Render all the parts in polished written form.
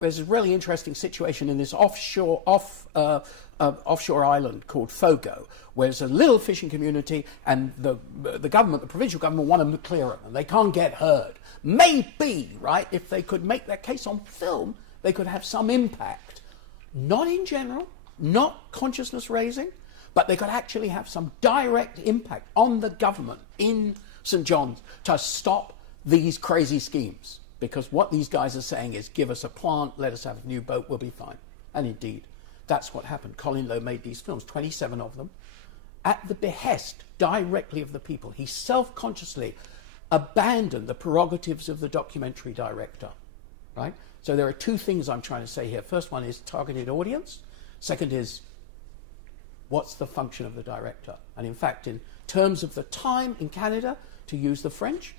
There's a really interesting situation in this offshore island called Fogo, where there's a little fishing community, and the government, the provincial government, want to clear it, and they can't get heard. Maybe, right, if they could make their case on film, they could have some impact. Not in general, not consciousness raising, but they could actually have some direct impact on the government in St. John's to stop these crazy schemes. Because what these guys are saying is, give us a plant, let us have a new boat, we'll be fine. And indeed, that's what happened. Colin Lowe made these films, 27 of them, at the behest directly of the people. He self-consciously abandoned the prerogatives of the documentary director, right? So there are two things I'm trying to say here. First one is targeted audience. Second is, what's the function of the director? And in fact, in terms of the time in Canada, to use the French,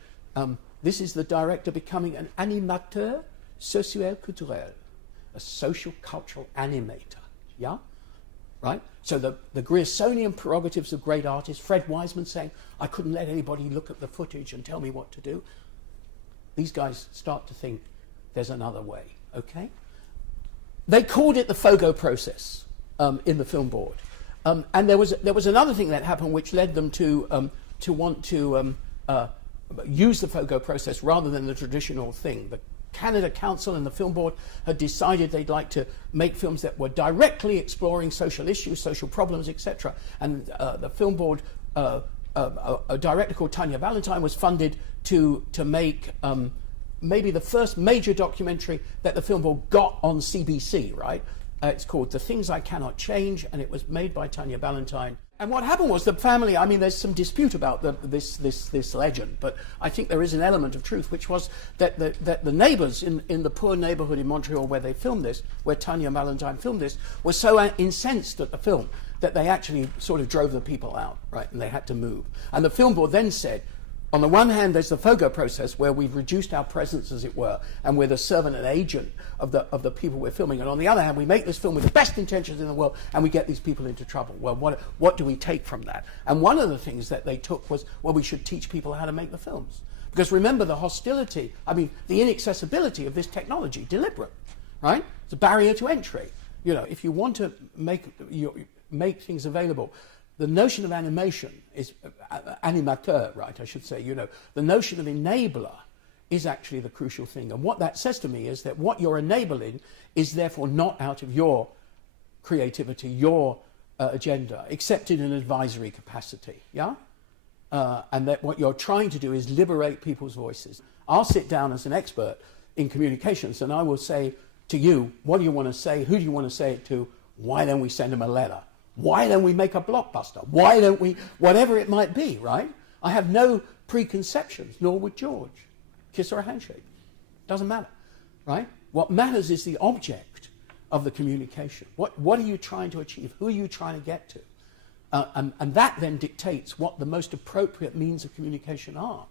this is the director becoming an animateur socio-culturel, a social cultural animator, yeah? Right? So the Griersonian prerogatives of great artists, Fred Wiseman saying, I couldn't let anybody look at the footage and tell me what to do. These guys start to think there's another way, okay? They called it the Fogo process in the film board. And there was another thing that happened which led them to want to use the Fogo process rather than the traditional thing. The Canada Council and the Film Board had decided they'd like to make films that were directly exploring social issues, social problems, etc. And the Film Board, a director called Tanya Valentine, was funded to make maybe the first major documentary that the Film Board got on CBC, right? It's called The Things I Cannot Change, and it was made by Tanya Valentine. And what happened was the family, I mean, there's some dispute about this legend, but I think there is an element of truth, which was that the neighbors in the poor neighborhood in Montreal where they filmed this, where Tanya Valentine filmed this, were so incensed at the film that they actually sort of drove the people out, right, and they had to move. And the Film Board then said, on the one hand, there's the Fogo process where we've reduced our presence, as it were, and we're the servant and agent of the people we're filming. And on the other hand, we make this film with the best intentions in the world, and we get these people into trouble. Well, what do we take from that? And one of the things that they took was, well, we should teach people how to make the films. Because remember, the hostility, I mean, the inaccessibility of this technology, deliberate, right? It's a barrier to entry. You know, if you want to make things available, the notion of animation is animateur, right? I should say, you know, the notion of enabler is actually the crucial thing. And what that says to me is that what you're enabling is therefore not out of your creativity, your agenda, except in an advisory capacity, yeah? And that what you're trying to do is liberate people's voices. I'll sit down as an expert in communications and I will say to you, what do you want to say? Who do you want to say it to? Why don't we send them a letter? Why don't we make a blockbuster? Why don't we, whatever it might be, right? I have no preconceptions, nor would George. Kiss or a handshake. Doesn't matter, right? What matters is the object of the communication. What are you trying to achieve? Who are you trying to get to? And that then dictates what the most appropriate means of communication are.